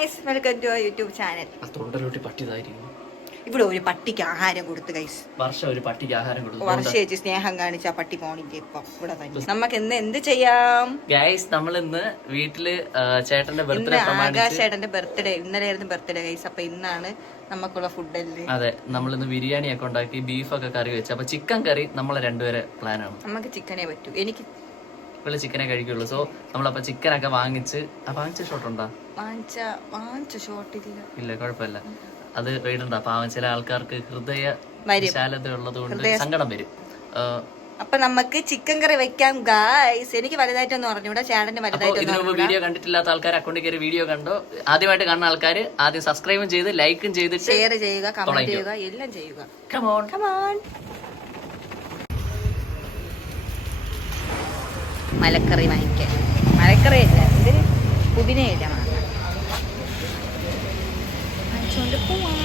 Guys, welcome to YouTube channel. ഇവിടെ ഒരു പട്ടിക്ക് ആഹാരം കൊടുത്തു ഗൈസ്. വർഷ ചേച്ചി സ്നേഹം കാണിച്ച പട്ടി പോണിക്ക് ഇപ്പൊ ഇവിടെ തന്നെ. നമുക്ക് ഇന്ന് എന്ത് ചെയ്യാം ഗൈസ്? നമ്മൾ ഇന്ന് വീട്ടില് ചേട്ടന്റെ ബർത്ത്ഡേ, ആകാശ് ചേട്ടന്റെ ബർത്ത്ഡേ ഇന്നലെയായിരുന്നു ബർത്ത്ഡേ ഗൈസ്. അപ്പൊ ഇന്നാണ് നമുക്കുള്ള ഫുഡ് അല്ലേ. അതെ, നമ്മളിന്ന് ബിരിയാണി ഒക്കെ ഉണ്ടാക്കി, ബീഫൊക്കെ കറി വെച്ച്. അപ്പൊ ചിക്കൻ കറി നമ്മളെ രണ്ടുപേരെ പ്ലാനാണ്. നമുക്ക് ചിക്കനെ പറ്റൂ. എനിക്ക് ചിക്കനെ കഴിക്കുള്ളൂ. സോ നമ്മളപ്പോ ചിക്കനൊക്കെ വാങ്ങിച്ച് വാങ്ങിച്ച ഷോട്ട് ഉണ്ടാ വാങ്ങിച്ച ഷോട്ട് ഇല്ല, കുഴപ്പമില്ല, അത് വേണ്ട. പാവം ചില ആൾക്കാർക്ക് ഹൃദയ വിശാലത ഉള്ളത് കൊണ്ട് സങ്കടം വരും. അപ്പൊ നമുക്ക് ചിക്കൻ കറി വെക്കാം ഗൈസ്. എനിക്ക് വലുതായിട്ടൊന്നും പറഞ്ഞൂടാ, ചേട്ടന് വലുതായിട്ട്. വീഡിയോ കണ്ടിട്ടില്ലാത്ത ആൾക്കാർ അക്കൗണ്ടിൽ കയറി വീഡിയോ കണ്ടോ. ആദ്യമായിട്ട് കാണുന്ന ആൾക്കാർ ആദ്യം സബ്സ്ക്രൈബും ചെയ്ത് ലൈക്കും ചെയ്ത് ഷെയർ ചെയ്യുക, കമന്റ് ചെയ്യുക, എല്ലാം ചെയ്യുക. Come on come on. മലക്കറി വാങ്ങിക്കാൻ. മലക്കറിയല്ല, എന്തിന് പുതിനയില്ല വാങ്ങാൻ. വാങ്ങിച്ചോണ്ട് പോവാം.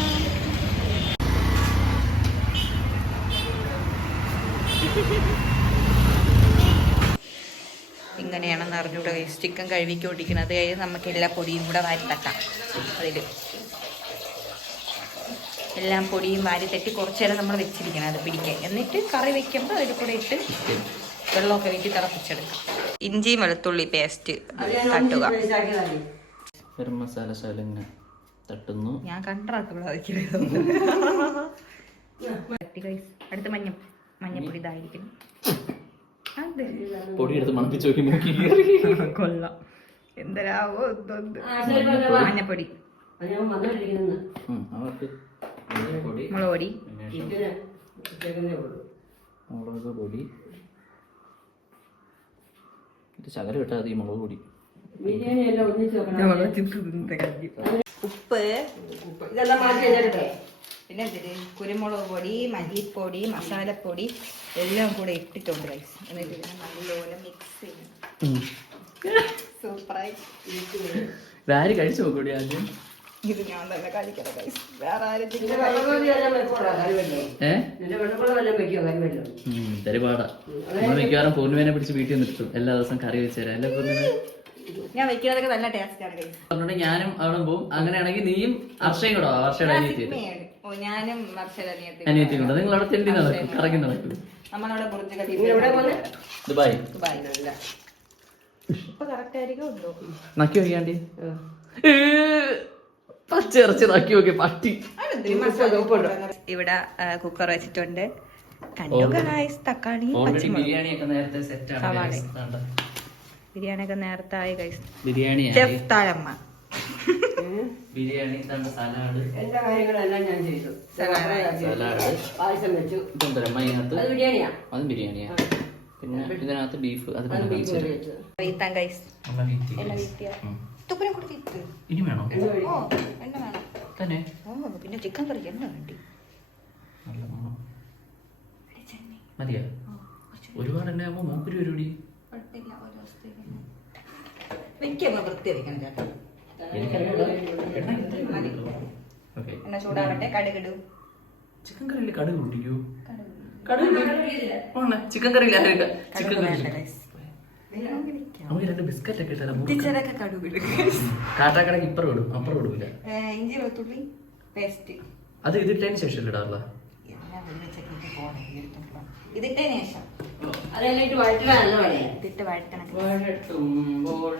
ഇങ്ങനെയാണെന്ന് അറിഞ്ഞൂടെ ചിക്കൻ കഴുകിക്കൊണ്ടിരിക്കുന്നത്. കഴിഞ്ഞ് നമുക്ക് എല്ലാ പൊടിയും കൂടെ വാരി തട്ടാം. അതിൽ എല്ലാം പൊടിയും വാരി തട്ടി കുറച്ചു നേരം നമ്മൾ വെച്ചിരിക്കണം അത് പിടിക്കാൻ. എന്നിട്ട് കറി വെക്കുമ്പോൾ അതിൽ കൂടെ ഇട്ട് വെള്ളമൊക്കെ വീട്ടിൽ തിളപ്പിച്ചെടുക്കാം. ഇഞ്ചിയും വെളുത്തുള്ളി പേസ്റ്റ് തട്ടുക. തട്ടുന്നു. ഞാൻ കണ്ടാട്ടുള്ള അടുത്ത മഞ്ഞപ്പൊടി ഇതായിരിക്കണം. കൊള്ളാം. എന്തരാവോ മഞ്ഞപ്പൊടി, മുളക് പൊടി, ശകലം ഇട്ടാൽ മതി. മുളക് പൊടി, ഉപ്പ്, പിന്നെ കുരുമുളക് പൊടി, മല്ലിപ്പൊടി, മസാലപ്പൊടി എല്ലാം കൂടെ ഇട്ടിട്ടുണ്ട് ഗൈസ്. എന്നിട്ട് നല്ലപോലെ മിക്സ് ചെയ്യണം. സൂപ്പറായി. കഴിച്ചു നോക്കൂടി ആദ്യം. ഇത് ഞാൻ തന്നെ കഴിക്കണം ഗൈസ്. വേറെ ആരും മിക്കവാറും പൂർണ്ണിമേനെ പിടിച്ച് വീട്ടിൽ നിർത്തും. എല്ലാ ദിവസം കറി വെച്ച് തരാം. എല്ലാ പൂർണ്ണിമ ഞാൻ വെക്കുന്നതൊക്കെ നല്ല ടേസ്റ്റ് ആണ് ഗൈസ്. അതുകൊണ്ട് ഞാനും അവിടെ പോകും. അങ്ങനെയാണെങ്കിൽ നീയും അർഷയും കൂടെ വർഷയുടെ അനിയത്തി. ഞാനും അനിയത്തി കൊണ്ട് നിങ്ങൾ അവിടെ തെണ്ടി നടക്കും, കറങ്ങി നടക്കും. നമ്മളവിടെ ദുബായ്. നക്കി വയ്ക്കാണ്ടി പച്ചിറച്ചി നക്കി നോക്കി പട്ടി. ഇവിടെ കുക്കർ വെച്ചിട്ടുണ്ട്. തക്കാളി, ബിരിയാണി ഒക്കെ നേരത്തെ സെറ്റാണ്. ബിരിയാണി ഒക്കെ നേരത്തെ ആയി ഗൈസ്. ബിരിയാണി താഴമ്മ ബിരിയാണി, സലാഡ്, എന്റെ കാര്യങ്ങളെല്ലാം ഞാൻ ചെയ്തു. പായസം വെച്ചു. അതും ബിരിയാണിയാ. പിന്നെ ഇതിനകത്ത് ബീഫ്. ഇനി വേണോ? തന്നെ പിന്നെ ചിക്കൻ കറി എണ്ണ വേണ്ടി മതിയാ? ഒരുപാട് എണ്ണ ആകുമ്പോ മൂപ്പര് വരുടി. എണ്ണ ചൂടാവട്ടെ. കടുകിടൂ. ചിക്കൻ കറിയിൽ കടുക് കൂട്ടിക്കോ. ചിക്കൻ കറിയില്ല. ചിക്കൻ കറി നമുക്ക് 2 ബിസ്ക്കറ്റ് ഒക്കെ കാട്ടാക്കടക്ക് ഇപ്പുറം ഇടും, അപ്പുറം ഇടൂല. ഇഞ്ചി വെളുത്തുള്ളി പേസ്റ്റ് അത് ഇതിട്ടതിന് ശേഷം ഇടാറില്ല. ഇതിട്ടതിന് ശേഷം അതെല്ലാം വഴറ്റണം. ഇതിട്ട് വഴറ്റണം. വഴറ്റുമ്പോൾ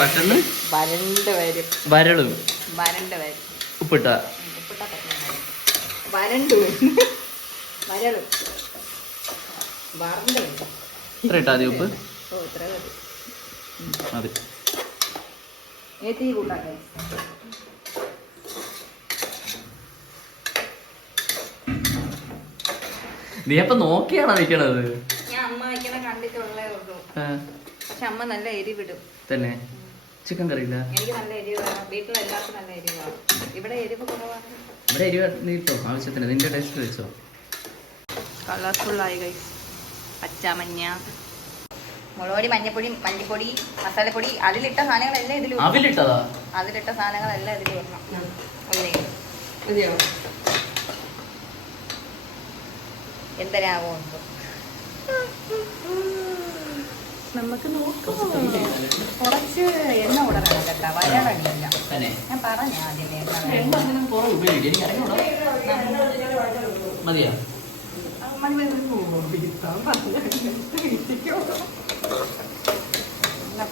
പെട്ടെന്ന് വരണ്ട് വരളും. ഉപ്പിട്ട വരണ്ടു വരളും വരണ്ട് ഇത്ര ഇട്ടാ മതി ഉപ്പ്. ഇത്ര മതി. തീ കൂട്ടാക്കാം. നീ അപ്പൊ നോക്കിയാണോ വെക്കണത്? ഞാൻ അമ്മ വെക്കണ കണ്ടിട്ടുള്ളേ ഉള്ളൂ. പക്ഷെ അമ്മ നല്ല എരിവിടും. തന്നെ? ചിക്കൻ കറിയില്ല? എനിക്ക് നല്ല എരിവ് വേണം. വീട്ടിലെല്ലാവർക്കും നല്ല എരിവാണ്. ഇവിടെ എരിവ് കുറവാണ്. ഇവിടെ എരിവ് നീട്ടോ ആവശ്യത്തിന്. നിന്റെ ടേസ്റ്റ് വെച്ചോ. കളർഫുൾ ആയി ഗൈസ്. പച്ചമഞ്ഞ, മുളക് പൊടി, മഞ്ഞപ്പൊടി, മല്ലിപ്പൊടി, മസാലപ്പൊടി, അതിലിട്ട സാധനങ്ങളെല്ലാം ഇതിൽ. അതിലിട്ട സാധനങ്ങളെല്ലാം ഇതിൽ വരണം. എന്തരാവോ നമുക്ക് നോക്കാം. കുറച്ച് എണ്ണ ഉടരണം കേട്ടോ, വയറണിയില്ല. തന്നെ ഞാൻ പറഞ്ഞ ആദ്യമേ എണ്ണ അങ്ങനെ കുറെ ഉപയോഗിക്കും. എനിക്ക് അറിയണോ മതിയോ?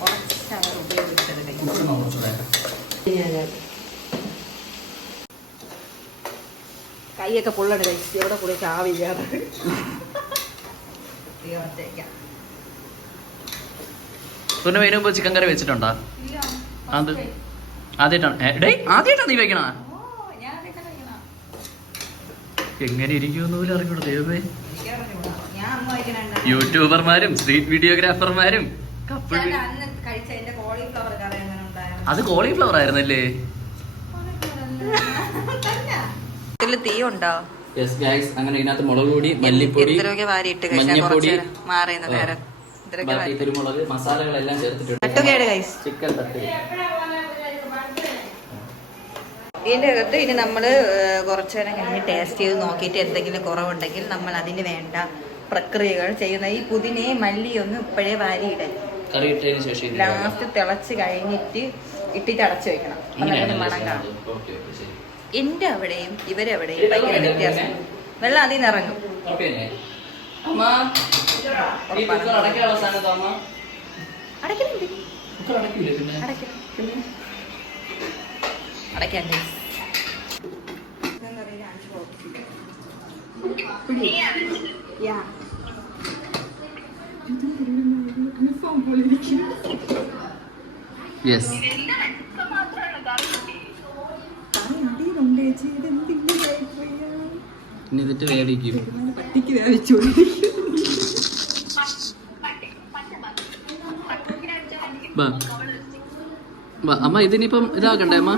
കുറച്ചാണ് ഉപയോഗിച്ചത്. കൈയൊക്കെ പൊള്ളണ കഴിച്ച് എവിടെ കൂടെ ചാവില്ലാതെ പിന്നെ അതിന് മുമ്പ് ചിക്കൻ കറി വെച്ചിട്ടുണ്ടോ? അത് ആദ്യമായിട്ടാണ് ആദ്യമായിട്ടാണ് നീ വെക്കണ? എങ്ങനെ ഇരിക്കുമെന്ന് പോലും അറിഞ്ഞൂടാ ദൈവമേ. യൂട്യൂബർമാരും സ്ട്രീറ്റ് വീഡിയോഗ്രാഫർമാരും കപ്പിൾ. അത് കോളിഫ്ലവർ ആയിരുന്നല്ലേ? തീ ഉണ്ടോ? യെസ് ഗൈസ്, അങ്ങനെ ഇതിനകത്ത് മുളക് പൊടി, മല്ലിപ്പൊടി, മഞ്ഞപ്പൊടി, കുരുമുളക്, മസാലകളെല്ലാം ചേർത്തിട്ടുണ്ട്. ചിക്കൻ തട്ടുകട. ഇതിൻ്റെ അകത്ത് ഇനി നമ്മൾ കുറച്ച് നേരം കഴിഞ്ഞ് ടേസ്റ്റ് ചെയ്ത് നോക്കിയിട്ട് എന്തെങ്കിലും കുറവുണ്ടെങ്കിൽ നമ്മൾ അതിന് വേണ്ട പ്രക്രിയകൾ ചെയ്യുന്ന ഈ പുതിനയും മല്ലിയൊന്നും ഇപ്പോഴേ വാരിയിടൽ. കറി ഇട്ടതിന് ശേഷം ലാസ്റ്റ് തിളച്ച് കഴിഞ്ഞിട്ട് ഇട്ടിട്ട് അടച്ചു വെക്കണം. മണം കാണും. എൻ്റെ അവിടെയും ഇവരവിടെയും ഭയങ്കര വ്യത്യാസം. വെള്ളം അതിൽ നിന്ന് ഇറങ്ങും. അടയ്ക്കാൻ യെസ്. ഇനി ഇതിട്ട് വേവിക്കും. അമ്മ ഇതിനിപ്പം ഇതാക്കണ്ടേ അമ്മ?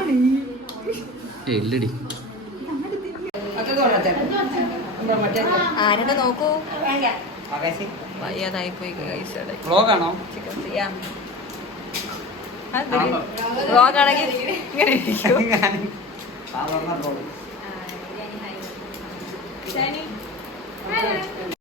ഇല്ലടി. ആരുടെ നോക്കൂ, വയ്യാതായി പോയി. വ്ളോഗാണെങ്കിൽ ഇങ്ങനെ ഇരിക്കും.